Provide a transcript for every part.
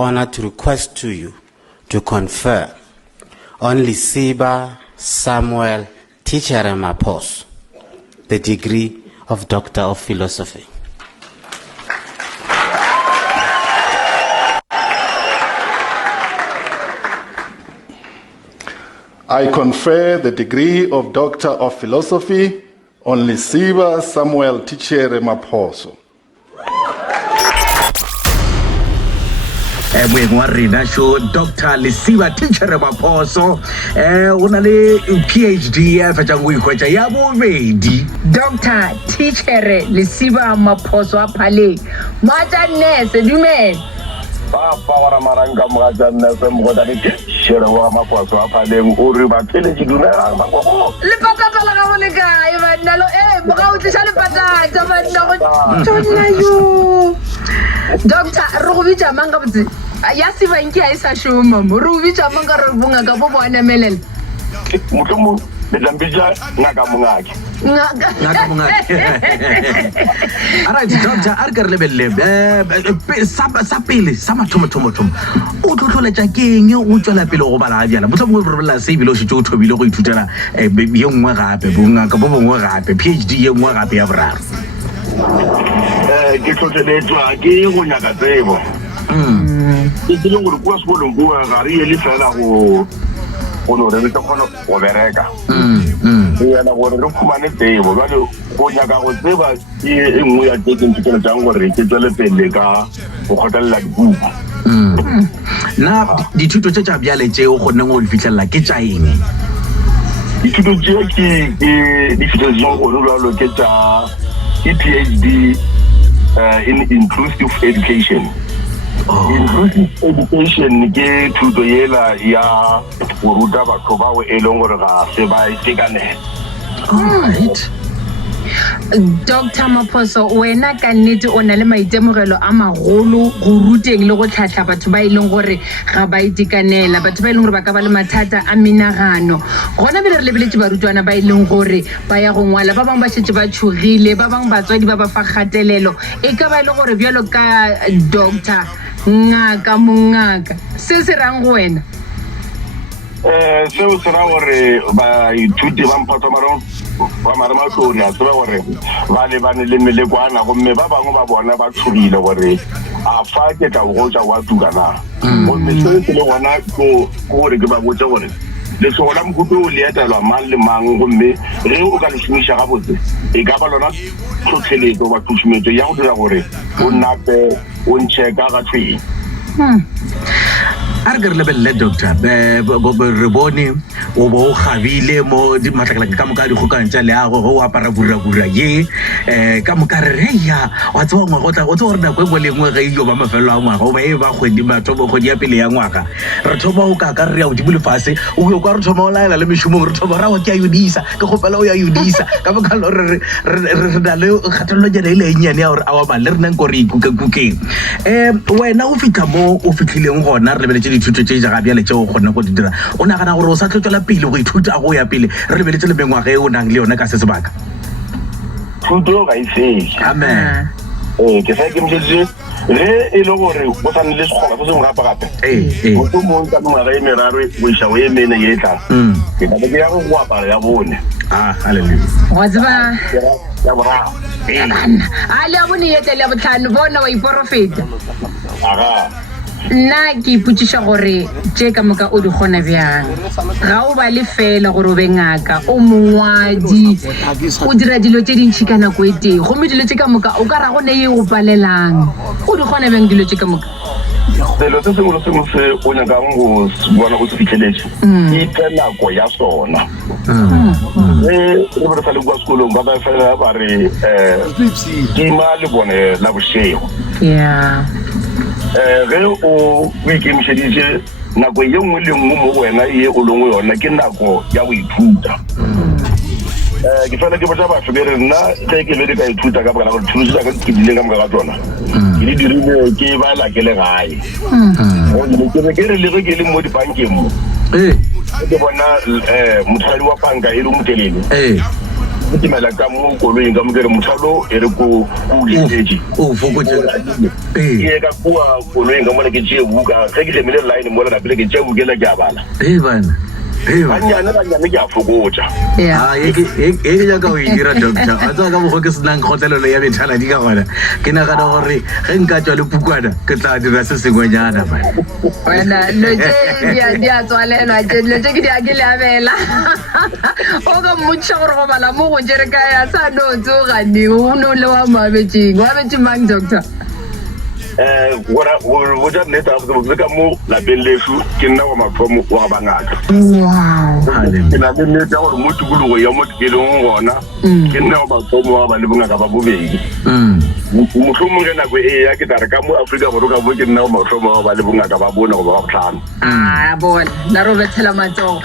honored to request to you to confer on Lesiba Thitshere Maphoso the degree of Doctor of Philosophy. I confer the degree of Doctor of Philosophy on Lesiba Thitshere Maphoso. Show Dr. Lesiba Thitshere Maphoso unale PhD ya bobedi. Dr. Thitshere Lesiba Maphoso aphale mata nese dumela Papa wa maranga mwaja nese mgoda ni Thitshere wa Maphoso aphale uri baphele jidumela makoko le patata la ga bone kae bana lo moga o tlisha le patata bana go tsona yo Doctor re go bitsa manga botse ya se banki a isa show mama re go bitsa manga re bonga ka bo bona melela mutumu Lambija ngaka mungaki. Alright, Doctor, arker lebelle sa pele sa mathomo. O tlotloletsa keng o tswela pele go bala bjala. Motho mo re bala se bilo se tso thobile go ithutela ye nngwe gape bonga ka bo bongwe gape PhD ye nngwe gape ya boraro. Ke tlotleletsa ke go nyaka tsebo. Ke dilo gore kwa sekolong go ga re ile fela go no re tla kgona go bereka ya na gore re khumane tsebo ba go nyaka go tseba e nngwe ya teng ke tsela jang gore ke tswele pele ka go khotella dibuka na dithuto tse tsa bjale tse o gone go fitlhella ke tsa eng dithuto tse ke dithuto tse go lo ke tsa PhD in inclusive education. Inclusive education ke thuto yela ya go ruta batho ba o eleng gore ga se ba itekanela. Alright. Dr. Maphoso wena ka nnete o na le maitemogelo a magolo go ruteng le go tlhatlha batho ba ileng gore ga ba itekanela batho ba ileng gore ba ka ba le mathata a menagano gona be re lebeletse barutwana ba ileng gore ba ya go ngwala ba bang ba shetse ba tshogile ba bang batswadi ba ba fa gatelelo e ka ba ile gore bjalo ka doctor ngaka mongaka se se rang go wena se o tsara gore ba ithuti ba mphatsa maro ba marama tlhori a tseba gore ba le bane le melekwana go mme ba bangwe ba bona ba tshogile gore a fa ke tla go tsa wa tukana go mme se le gona go gore ke ba botse gore le so la mkuto o le etelwa mang le mang go mme re o ka le shumisha ga botse e ka ba lona tlhotlheletso ba thusumetso ya go dira gore o nape o ncheka ga tshweng arker lebelle doctor re bone o bo gabile mo di matlakala ka moka di gokantsa le a go apara bura ye ka moka re ya wa tswa ngwa go tla go tswa re na go le ngwe ga iyo ba mafelo a ngwa go ba e ba kgwedi mathobo go ya pele ya ngwaka re thoba o ka re ya o dibule fase o go ka re thoba o laela le meshumo re thoba ra wa ke a yudisa ke go pela o ya yudisa ka moka re da le khatelo jana ile nyane ya gore a wa ba le re nang go re ikukeng wena o fitla mo o fitlhileng gona re lebeletse dithuto tse ja ga bjale tse o gona go di dira o nagana gore o sa tlhotsela pele go ithuta go ya pele re lebeletse le mengwaga e o nang le yona ka se sebaka thuto ga iseng amen ke sa ke mjetse re e le gore o sa nne le sekgoba se se mo gapa gape go mo nka mengwaga e meraro go isha o emene ye tla ke na ke ya go apara ya bone hallelujah wa tseba ya borao a le a bone ye tele ya botlhano bona wa iprofeta aga nna ke iputsisha gore tje ka moka o di gona bjang ga o ba le fela gore o be ngaka o mongwadi o dira dilo tse dintšhi ka nako e teng gomme dilo tse ka moka o ka ra go ne e go palelang o di gona bjang dilo tse ka moka selo se sengwe le sengwe se o nyakang go bona go se fitlheletse ke nako ya sona re re sa le kwa sekolong ba ba fela ba re tima le bone la bošego ge o ikemišeditše nako ye nngwe le nngwe mo wena ye o lengwe yona ke nako ya go ithuta ke fela ke botsa batho ke re nna ge ke be di ka ithuta ka baka la gore thuso tsa ka ke dileng ka moka ga tsona ke di dirile ke bala ke le gae ke re le ge ke le mo dibankeng mo ke bona motlhaledi wa banka e le motelele timela ka mo koloing ka mo ke re mothalo e re ko uleteji o fokotse ke ka bua koloing ka mo ke tšee buka ge ke tlemile line mo la pele ke tšee bukela ke a bala bana banyane ke a fokotsa e ja ka o dira doctor a tsa ka mo ke senang kgotlelelo ya bethala di ka gona ke nagana gore ge nka tswa le pukwana ke tla dira se sengwenyana ba wena loje dia tswalelwa loje ke dia ke le abela o ka motšha gore go bala mo go jere ka ya sa no tsoga ni o no le wa mabetšing mang doctor go ja nnete ga ka mo lapeng leso ke nna wa mathomo wa bangaka ke na le nnete ya gore mo tikologo ya mo ke leng gona ke nna wa mathomo wa ba le bongaka ba bobedi mohlomong ge nako e ya ke tare ka mo Afrika Borwa ka bo ke nna wa mathomo wa ba le bongaka ba bona go ba botlhano bona la ro betshela matsogo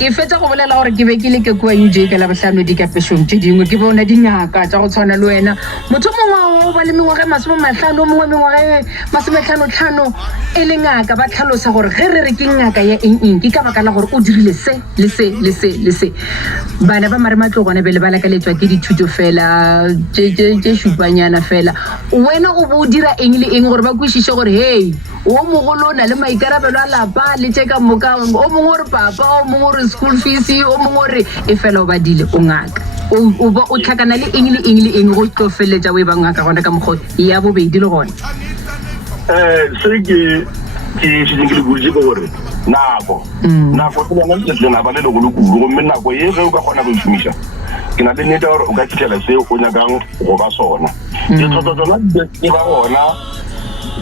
ke fetsa go bolela gore ke be ke le ke kwa UJ ka la bohlano di ka peshong tse dingwe ke bona dingaka tsa go tshwana le wena motho mongwe wa ba le mengwaga e 50 mongwe mengwaga e 55 e le ngaka ba tlhalosa gore ge re re ke ngaka ya eng ke ka baka la gore o dirile se le se bana ba mare matlogwana bele ba lakaletswa ke dithuto fela je shupanyana fela wena o bo dira eng le eng gore ba kwishishe gore hey o mogolo na le maikarabelo a lapa le tsheka moka o mongwe re papa o mongwe re school fees o mongwe re e fela o badile o ngaka o tlhakana le eng go tlo feletsa o e bang ngaka gona ka mogolo ya bobedi le gona se ke le botse gore nako ke bona le na ba le go kudu go nako ye ge o ka kgona go itshumisha ke na le nnete gore o ka fitlhela se o nyakang go ba sona ke tlhotso tsona di ba gona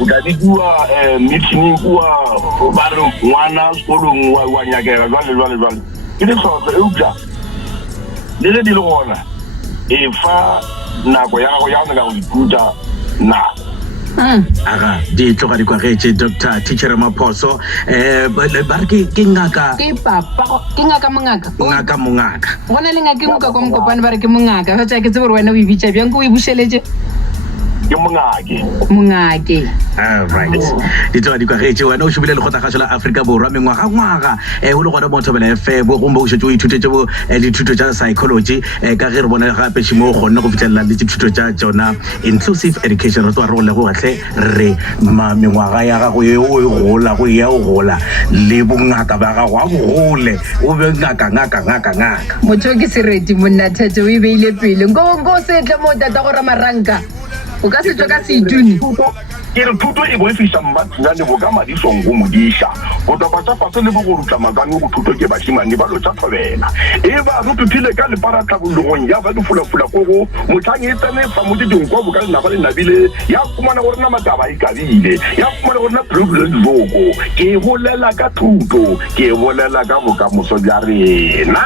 o ka di bua meeting kua ba re ngwana sekolong wa nyakega jwale ke ditlhotso e upša le di le gona e fa nako ya go ya go ithuta aga di tloga di kwagetse Dr. Thitshere Maphoso ba re ke ngaka mongaka go na le ngaka e ngaka kwa mokopane ba re ke mongaka fa tsa ke tse gore wena o e bitša bjang ko o e bušeletse ke mongake right di tloga di kwagetse wena o shobile le kgotlagaso la Afrika Borwa mengwaga o le gona mo thobela FM go mbo o shetse o ithutetse bo dithuto tša psychology ka ge re bona gape tšimo o kgonna go fitlhelela le dithuto tša tsona inclusive education re tloga re go lego gatlhe re mengwaga ya gago ye o e gola go ya o gola le bongaka ba gago a bogole o be ngaka motho ke sereti monna thetse o e beile pele nko se tle mo tata gore maranka o ka se tswa ka seituni ke re thuto e bo e fisa mmatsina le bo ka madisong go modisa go topa tsa fase le bo go rutla makane go thuto ke bashimane ba lo tsa thobela e ba re tuthile ka le para tlhabologong ya ba di fulafula go motlhang e tsene fa mo ditong kwa boka le na ba le nabile ya kumana gore na mataba e kabile ya kumana gore na problem zoko ke bolela ka thuto ke bolela ka bokamoso bja rena